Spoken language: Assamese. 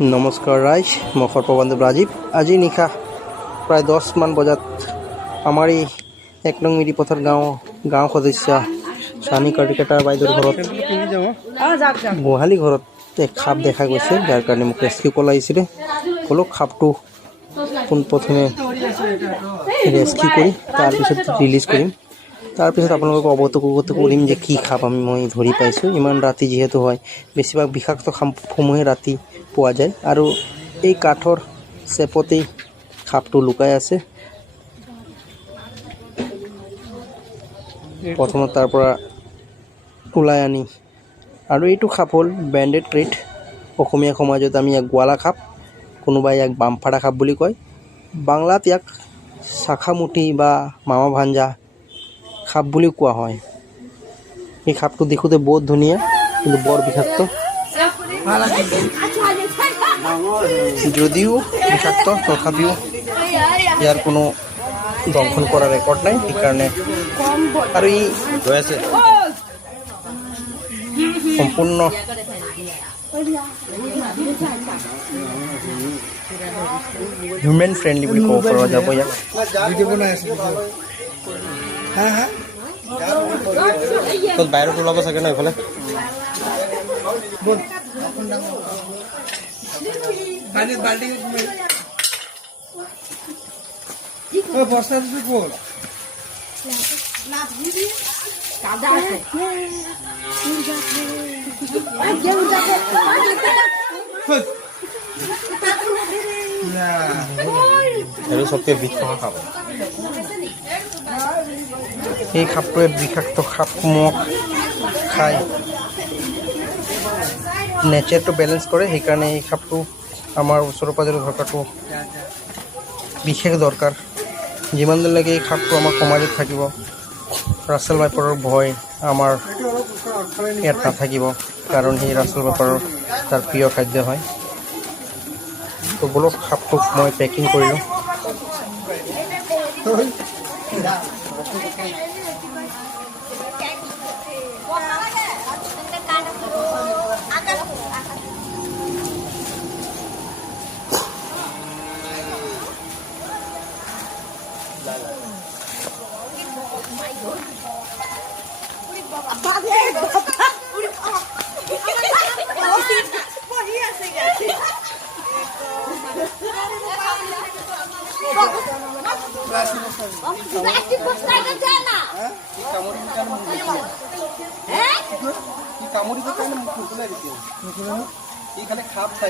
নমস্কাৰ ৰাইজ, মই সৰ্পবন্ধু ৰাজীৱ। আজি নিশা প্ৰায় 10মান বজাত আমাৰ এই 1 নং মিৰিপথাৰ গাঁও সদস্য চানী কাৰ্টিকেটাৰ বাইদেউৰ ঘৰত গোহালি ঘৰত এক সাপ দেখা গৈছে, যাৰ কাৰণে মোক ৰেস্কিউ কল আহিছিলে। ক'লো সাপটো পোনপ্ৰথমে ৰেস্কিউ কৰি তাৰপিছত ৰিলিজ কৰিম। তাৰপিছত আপোনালোকক অৱগত কৰিম যে কি সাপ মই ধৰি পাইছোঁ। ইমান ৰাতি যিহেতু হয়, বেছিভাগ বিষাক্ত সাপসমূহে ৰাতি পোৱা যায় আৰু এই কাঠৰ চেপতেই সাপটো লুকাই আছে। প্ৰথমত তাৰ পৰা ওলাই আনি, আৰু এইটো সাপ হ'ল বেণ্ডেড ক্ৰেট। অসমীয়া সমাজত আমি ইয়াক গোৱালা সাপ, কোনোবাই ইয়াক বামফাৰা সাপ বুলি কয়। বাংলাত ইয়াক শাখামুঠি বা মামা ভাঞ্জা সাপ বুলিও কোৱা হয়। এই সাপটো দেখোঁতে বহুত ধুনীয়া, কিন্তু বৰ বিষাক্ত। যদিও বিষাক্ত, তথাপিও ইয়াৰ কোনো দংশন কৰা ৰেকৰ্ড নাই, সেইকাৰণে আৰু ই সম্পূৰ্ণ হিউমেন ফ্ৰেণ্ডলি বুলি ক'ব পৰা যাব ইয়াক। বাহিৰত ওলাব চাগে ন এইফালে। আৰু চবকে বিষ থকা সাপ। এই সাপটোৱে বিষাক্ত সাপসমূহক খাই নেচাৰটো বেলেঞ্চ কৰে, সেইকাৰণে এই সাপটো আমাৰ ওচৰে পাজৰে থকাটো বিশেষ দৰকাৰ। যিমান দিনলৈকে এই সাপটো আমাৰ সমাজত থাকিব, ৰাছেল ভাইপাৰৰ ভয় আমাৰ ইয়াত নাথাকিব, কাৰণ সেই ৰাছেল ভাইপাৰৰ তাৰ প্ৰিয় খাদ্য হয়। তো বলক সাপটোক মই পেকিং কৰিলোঁ।